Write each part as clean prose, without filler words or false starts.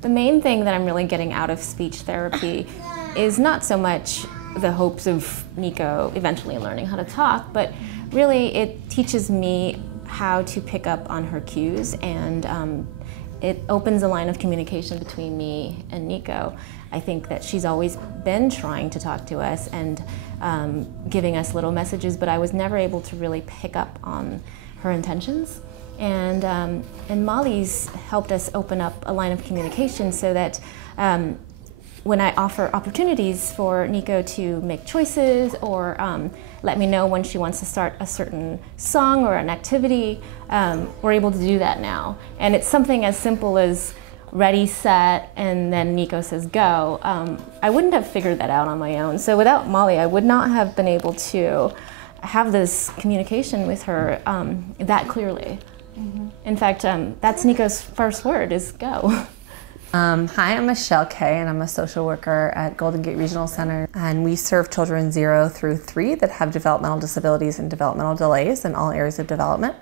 The main thing that I'm really getting out of speech therapy is not so much the hopes of Nico eventually learning how to talk, but really it teaches me how to pick up on her cues, and it opens a line of communication between me and Nico. I think that she's always been trying to talk to us and giving us little messages, but I was never able to really pick up on her intentions. And Molly's helped us open up a line of communication so that when I offer opportunities for Nico to make choices or let me know when she wants to start a certain song or an activity, we're able to do that now. And it's something as simple as ready, set, and then Nico says go. I wouldn't have figured that out on my own. So without Molly, I would not have been able to have this communication with her that clearly. Mm-hmm. In fact, that's Nico's first word is go. Hi, I'm Michelle Kay, and I'm a social worker at Golden Gate Regional Center, and we serve children 0 through 3 that have developmental disabilities and developmental delays in all areas of development.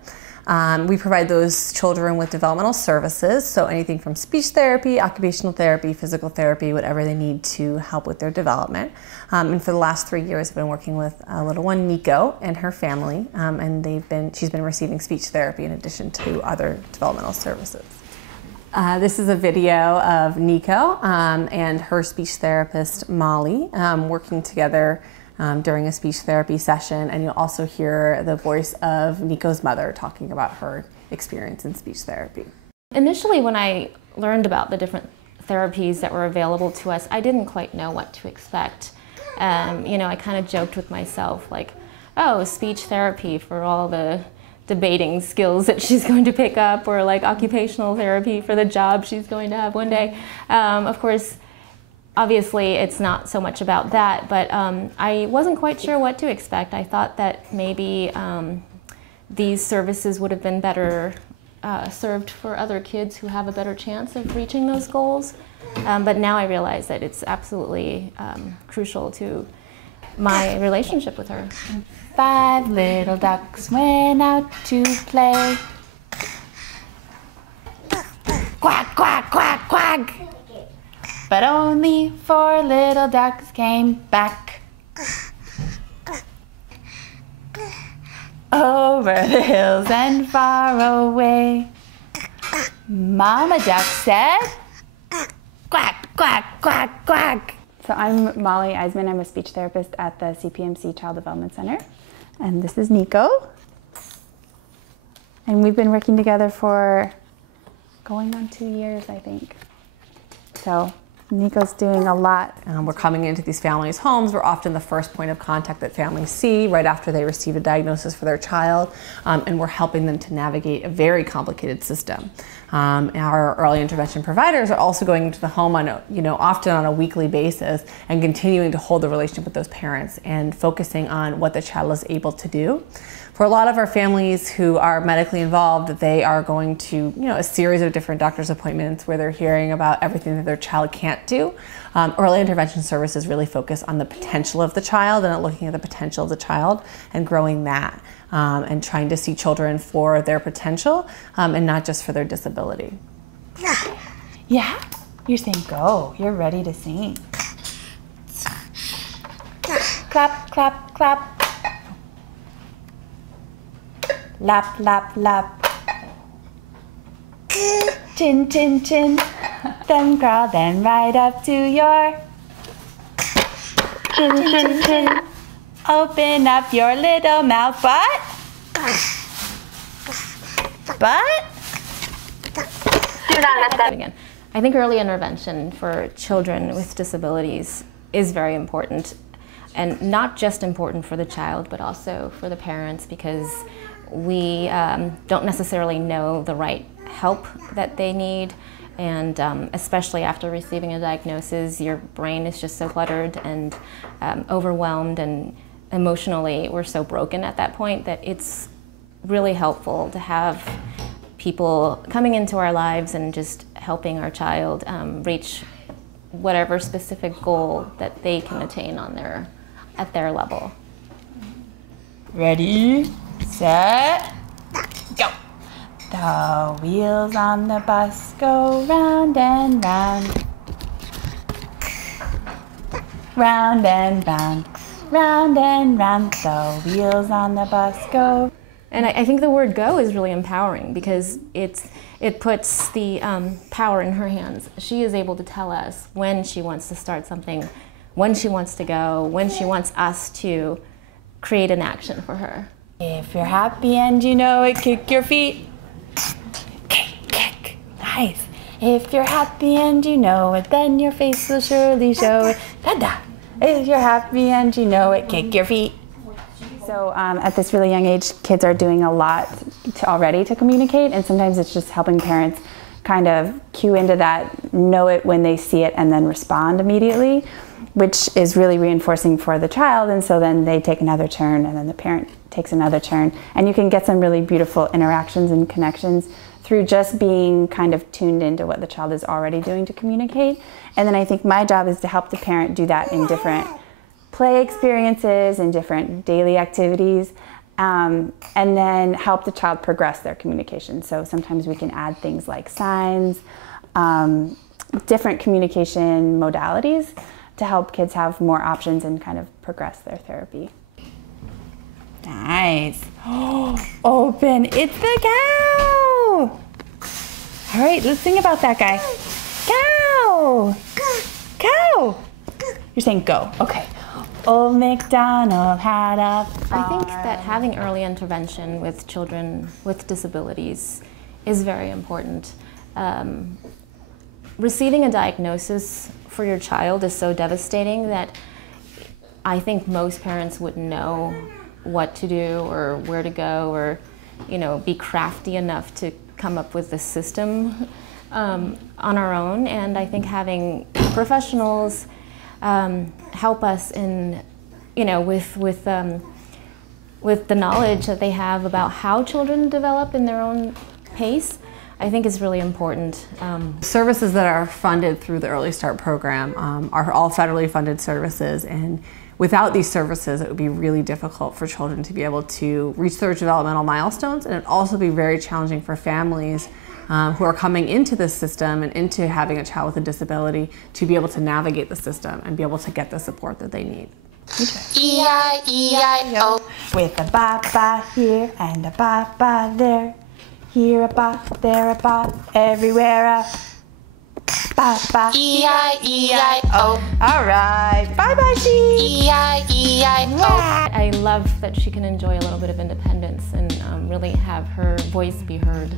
We provide those children with developmental services, so anything from speech therapy, occupational therapy, physical therapy, whatever they need to help with their development. And for the last 3 years, I've been working with little one, Nico, and her family, and she's been receiving speech therapy in addition to other developmental services. This is a video of Nico and her speech therapist, Molly, working together during a speech therapy session, and you'll also hear the voice of Nico's mother talking about her experience in speech therapy. Initially, when I learned about the different therapies that were available to us, I didn't quite know what to expect. You know, I kind of joked with myself, like, oh, speech therapy for all the debating skills that she's going to pick up, or like occupational therapy for the job she's going to have one day. Of course, obviously it's not so much about that, but I wasn't quite sure what to expect. I thought that maybe these services would have been better served for other kids who have a better chance of reaching those goals. But now I realize that it's absolutely crucial to my relationship with her. 5 little ducks went out to play. Quack, quack, quack, quack. But only 4 little ducks came back. Over the hills and far away. Mama duck said, quack, quack, quack, quack. So I'm Molly Eisman. I'm a speech therapist at the CPMC Child Development Center. And this is Nico. And we've been working together for going on 2 years, I think. So Nico's doing a lot. We're coming into these families' homes. We're often the first point of contact that families see right after they receive a diagnosis for their child, and we're helping them to navigate a very complicated system. Our early intervention providers are also going into the home on often on a weekly basis and continuing to hold the relationship with those parents and focusing on what the child is able to do. For a lot of our families who are medically involved, they are going to a series of different doctor's appointments where they're hearing about everything that their child can't do. Early intervention services really focus on the potential of the child and looking at the potential of the child and growing that and trying to see children for their potential and not just for their disability. Yeah? You're saying go. You're ready to sing. Clap, clap, clap. Lap, lap, lap. Chin, chin, chin. Then crawl, then right up to your chin, chin, chin. Open up your little mouth. What? But? Do not let that again. I think early intervention for children with disabilities is very important, and not just important for the child, but also for the parents, because we don't necessarily know the right help that they need, and especially after receiving a diagnosis, your brain is just so cluttered and overwhelmed, and emotionally we're so broken at that point that it's really helpful to have people coming into our lives and just helping our child reach whatever specific goal that they can attain at their level. Ready, set, go. The wheels on the bus go round and round. Round and round, round and round. The wheels on the bus go. And I think the word go is really empowering because it puts the power in her hands. She is able to tell us when she wants to start something, when she wants to go, when she wants us to create an action for her. If you're happy and you know it, kick your feet. Kick, kick, nice. If you're happy and you know it, then your face will surely show it. Da-da. If you're happy and you know it, kick your feet. So at this really young age, kids are doing a lot already to communicate, and sometimes it's just helping parents kind of cue into that, know it when they see it, and then respond immediately, which is really reinforcing for the child. And so then they take another turn, and then the parent takes another turn, and you can get some really beautiful interactions and connections through just being kind of tuned into what the child is already doing to communicate. And then I think my job is to help the parent do that in different play experiences and different daily activities, and then help the child progress their communication. So sometimes we can add things like signs, different communication modalities to help kids have more options and kind of progress their therapy. Nice. Open, it's the cow. All right, let's sing about that guy. Cow, cow. You're saying go, okay. Old MacDonald had a farm. I think that having early intervention with children with disabilities is very important. Receiving a diagnosis for your child is so devastating that I think most parents wouldn't know what to do or where to go, or be crafty enough to come up with the system on our own. And I think having professionals help us in, with the knowledge that they have about how children develop in their own pace, I think is really important. Services that are funded through the Early Start program are all federally funded services, and without these services it would be really difficult for children to be able to reach their developmental milestones, and it'd also be very challenging for families who are coming into this system and into having a child with a disability to be able to navigate the system and be able to get the support that they need. E-I-E-I-O. With a ba-ba here and a ba-ba there. Here a ba, there a ba, everywhere a ba-ba. E-I-E-I-O. All right, bye-bye, she. E-I-E-I-O. I love that she can enjoy a little bit of independence and really have her voice be heard.